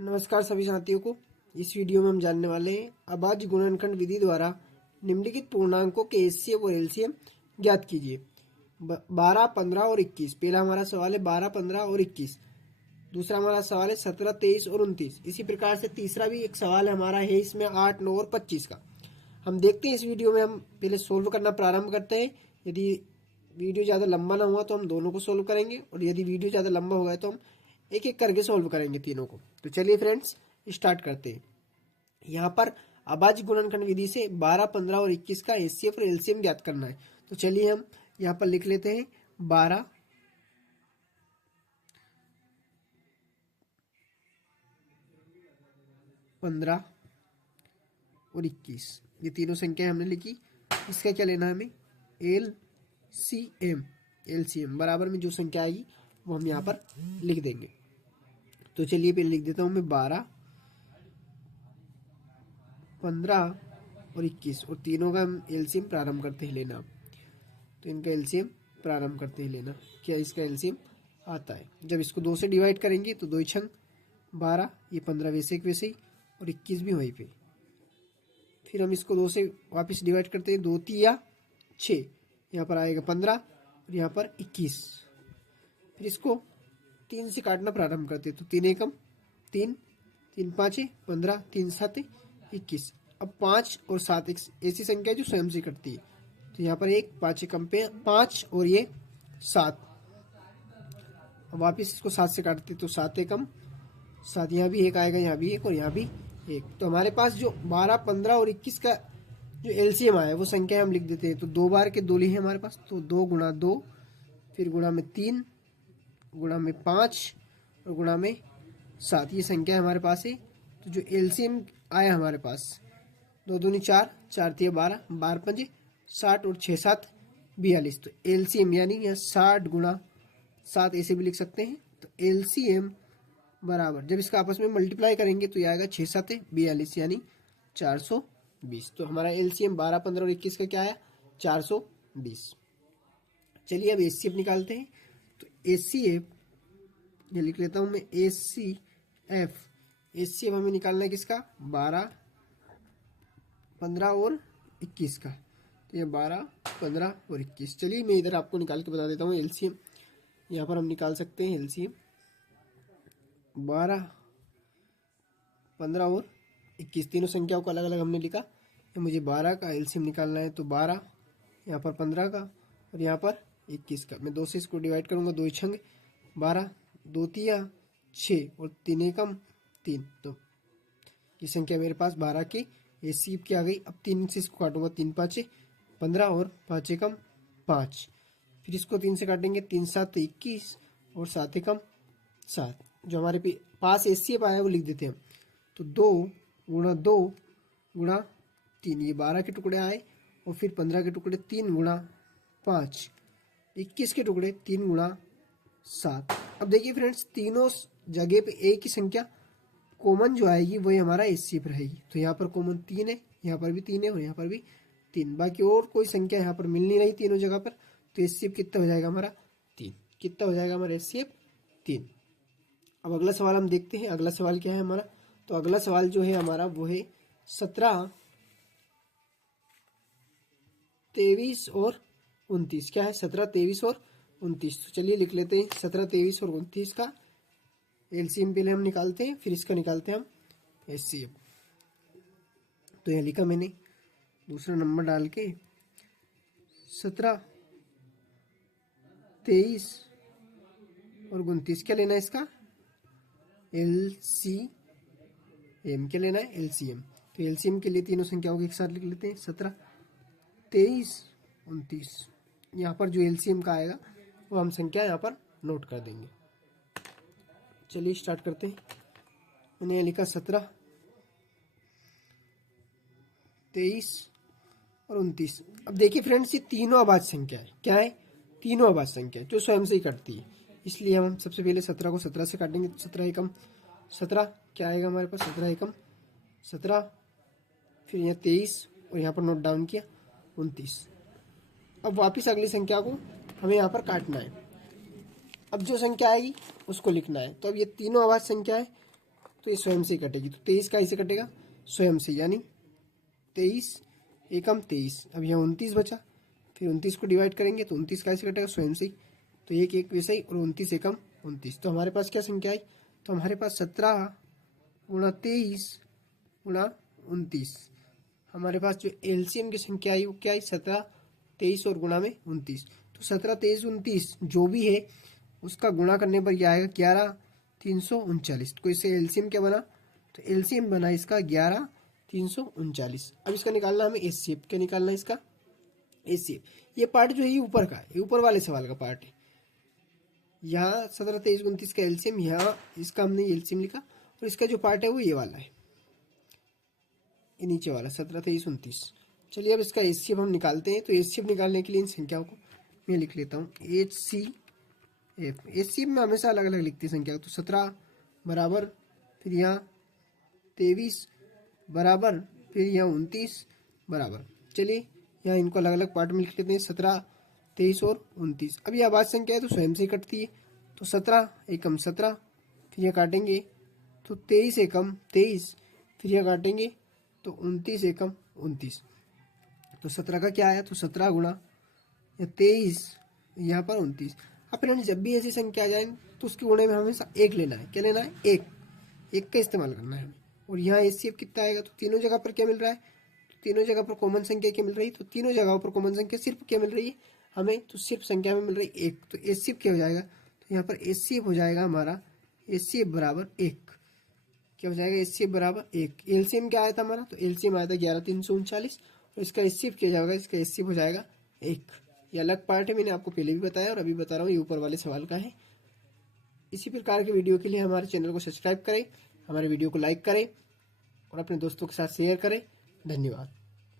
नमस्कार सभी साथियों को। इस वीडियो में हम जानने वाले हैं अभाज्य गुणनखंड विधि द्वारा निम्नलिखित पूर्णांकों के एचसीएफ और एलसीएम ज्ञात कीजिए। 12, 15 और 21। पहला हमारा सवाल है 12, 15 और 21। दूसरा हमारा सवाल है 17, 23 और 29। इसी प्रकार से तीसरा भी एक सवाल हमारा है इसमें 8, 9 और 25 का। हम देखते हैं इस वीडियो में हम पहले सोल्व करना प्रारंभ करते हैं। यदि वीडियो ज़्यादा लंबा ना हुआ तो हम दोनों को सोल्व करेंगे, और यदि वीडियो ज़्यादा लंबा हो गया तो हम एक एक करके सोल्व करेंगे तीनों को। तो चलिए फ्रेंड्स स्टार्ट करते हैं। यहाँ पर अभाज्य गुणनखंड विधि से 12, 15 और 21 का एचसीएफ और एलसीएम ज्ञात करना है। तो चलिए हम यहाँ पर लिख लेते हैं 12, 15 और 21। ये तीनों संख्या हमने लिखी। इसका क्या लेना है हमें? एलसीएम। एलसीएम बराबर में जो संख्या आएगी वो हम यहाँ पर लिख देंगे। तो चलिए पहले लिख देता हूँ मैं 12, 15 और 21, और तीनों का हम एलसीएम प्रारंभ करते हैं लेना। तो इनका एलसीएम प्रारंभ करते हैं लेना। क्या इसका एलसीएम आता है? जब इसको 2 से डिवाइड करेंगे तो 2 छंग 12, ये 15 वैसे एक वैसे ही, और 21 भी वहीं पे। फिर हम इसको 2 से वापस डिवाइड करते हैं, 2 तिया 6, यहाँ पर आएगा 15 और यहाँ पर 21। फिर इसको 3 से काटना प्रारंभ करते हैं, तो 3 एकम 3, 3 पाँचे 15, 3 साते 21। अब 5 और 7 एक ऐसी संख्या है जो स्वयं से कटती है। तो यहाँ पर 1, 5 एकम पे 5 और ये 7। अब वापिस इसको 7 से काटते तो 7 एकम 7, यहाँ भी 1 आएगा, यहाँ भी 1 और यहाँ भी 1। तो हमारे पास जो 12, 15 और 21 का जो एलसीएम आया वो संख्या हम लिख देते हैं। तो 2 बार के 2 लिए हमारे पास, तो 2 गुणा 2, फिर गुणा में 3, गुणा में 5 और गुणा में 7। ये संख्या हमारे पास है। तो जो एलसीएम आया हमारे पास 2 दूनी 4, 4 तिया 12, 12 पंजे 60 और 6 7 42। तो एलसीएम यानी यहाँ 60 गुणा 7 ऐसे भी लिख सकते हैं। तो एलसीएम बराबर जब इसका आपस में मल्टीप्लाई करेंगे तो ये आएगा 6 7 42 यानी 420। तो हमारा एलसीएम 12, 15 और 21 का क्या आया? 420। चलिए अब एचसीएफ निकालते हैं। तो एचसीएफ ये लिख लेता हूँ मैं, एचसीएफ। एचसीएफ हमें निकालना है किसका? 12, 15 और 21 का। तो ये 12, 15 और 21। चलिए मैं इधर आपको निकाल के बता देता हूँ एलसीएम। यहाँ पर हम निकाल सकते हैं एलसीएम 12, 15 और 21। तीनों संख्याओं को अलग अलग हमने लिखा। ये मुझे 12 का एलसीएम निकालना है, तो 12 यहाँ पर 15 का और यहाँ पर 21 का। मैं 2 से इसको डिवाइड करूँगा, 2 छंग 12, 2 तिया 6 और 3 एकम 3। तो ये संख्या मेरे पास 12 की एचसीएफ की आ गई। अब 3 से इसको काटूंगा, 3 पाँचे 15 और 5 एकम 5। फिर इसको 3 से काटेंगे, 3 7 21 और 7 एकम 7। जो हमारे पास एचसीएफ आया वो लिख देते हैं हम। तो 2 गुणा 2 गुणा 3, ये 12 के टुकड़े आए, और फिर 15 के टुकड़े 3 गुणा 5, 21 के टुकड़े 3 गुणा 7। अब देखिए फ्रेंड्स, तीनों जगह पे एक ही संख्या कॉमन जो आएगी वही हमारा एचसीएफ रहेगी। तो यहाँ पर कॉमन 3 है, यहाँ पर भी 3 है और यहाँ पर भी 3। बाकी और कोई संख्या यहाँ पर मिल नहीं रही तीनों जगह पर। तो एचसीएफ कितना हो जाएगा हमारा? 3। कितना हो जाएगा हमारा एचसीएफ? 3। अब अगला सवाल हम देखते हैं। अगला सवाल क्या है हमारा? तो अगला सवाल जो है हमारा वो है 17, 23 और 29। क्या है? 17, 23 और 29। तो चलिए लिख लेते हैं 17, 23 और 29 का एलसीएम पहले हम निकालते हैं, फिर इसका निकालते हैं हम एचसीएफ। तो यह लिखा मैंने दूसरा नंबर डाल के 17, 23 और 29। क्या लेना है इसका? एलसीएम। क्या लेना है? एलसीएम। तो एलसीएम के लिए तीनों संख्याओं को एक साथ लिख लेते हैं, 17, 23, 29। यहाँ पर जो एलसीएम का आएगा वो हम संख्या यहाँ पर नोट कर देंगे। चलिए स्टार्ट करते हैं। मैंने यहाँ लिखा 17, 23 और 29। अब देखिए फ्रेंड्स, ये तीनों अभाज्य संख्या है। क्या है? तीनों अभाज्य संख्या है जो स्वयं से ही कटती है। इसलिए हम सबसे पहले 17 को 17 से काटेंगे। 17 एकम 17, क्या आएगा हमारे पास? 17 एकम 17, फिर यहाँ 23 और यहाँ पर नोट डाउन किया 29। अब वापिस अगली संख्या को हमें यहाँ पर काटना है। अब जो संख्या आएगी उसको लिखना है। तो अब ये तीनों अभाज्य संख्या है, तो ये स्वयं से कटेगी। तो 23 का ऐसे कटेगा स्वयं से, यानी 23 एकम 23। अब यहाँ 29 बचा, फिर 29 को डिवाइड करेंगे तो 29 का ऐसे कटेगा स्वयं से। तो एक एक वैसे ही, और 29 एकम 29। तो हमारे पास क्या संख्या आई? तो हमारे पास 17 गुणा 23 गुणा 29। हमारे पास जो एलसीएम की संख्या आई वो क्या आई? 17, 23 और गुणा में 29। तो 17, 23, 29 जो भी है उसका गुणा करने पर क्या आएगा? 11, 339। तो इससे एलसीएम क्या बना? तो एलसीएम बना इसका 11, 339। अब इसका निकालना हमें एचसीएफ। क्या निकालना है इसका? एचसीएफ। ये पार्ट जो है ये ऊपर का है, ये ऊपर वाले सवाल का पार्ट है। यहाँ 17, 23, 29 का एलसीएम, यहाँ इसका हमने एलसीएम लिखा, और इसका जो पार्ट है वो ये वाला है, ये नीचे वाला 17, 23, 29। चलिए अब इसका एचसीएफ हम निकालते हैं। तो एचसीएफ निकालने के लिए इन संख्याओं को मैं लिख लेता हूँ एचसीएफ। एचसीएफ में हमेशा अलग अलग लिखती है संख्या। तो 17 बराबर, फिर यहाँ 23 बराबर, फिर यहाँ 29 बराबर। चलिए यहाँ इनको अलग अलग पार्ट में लिख लेते हैं, 17, 23 और 29। अब यह आवाज संख्या है तो स्वयं से ही कटती है। तो 17 एकम 17, फिर यह काटेंगे तो 23 एकम 23, फिर यह काटेंगे तो 29 एकम 29। तो 17 का क्या आया? तो 17 गुणा 23, यहाँ पर 29। अब फ्रेंड्स जब भी ऐसी संख्या आ जाए तो उसके गुणे में हमेशा एक लेना है। क्या लेना है? एक का इस्तेमाल करना है हमें। और यहाँ एचसीएफ कितना आएगा? तो तीनों जगह पर क्या मिल रहा है? तो तीनों जगह पर कॉमन संख्या क्या मिल रही है? तो तीनों जगहों पर कॉमन संख्या सिर्फ क्या मिल रही है हमें? तो सिर्फ संख्या में मिल रही है एक। तो एचसीएफ क्या हो जाएगा? तो यहाँ पर एचसीएफ हो जाएगा हमारा, एचसीएफ बराबर 1। क्या हो जाएगा? एचसीएफ बराबर 1। एलसीएम क्या आया था हमारा? तो एलसीएम आया था 11, 339, और इसका एचसीएफ किया जाएगा, इसका एचसीएफ हो जाएगा 1। ये अलग पार्ट है, मैंने आपको पहले भी बताया और अभी बता रहा हूँ, ये ऊपर वाले सवाल का है। इसी प्रकार के वीडियो के लिए हमारे चैनल को सब्सक्राइब करें, हमारे वीडियो को लाइक करें और अपने दोस्तों के साथ शेयर करें। धन्यवाद।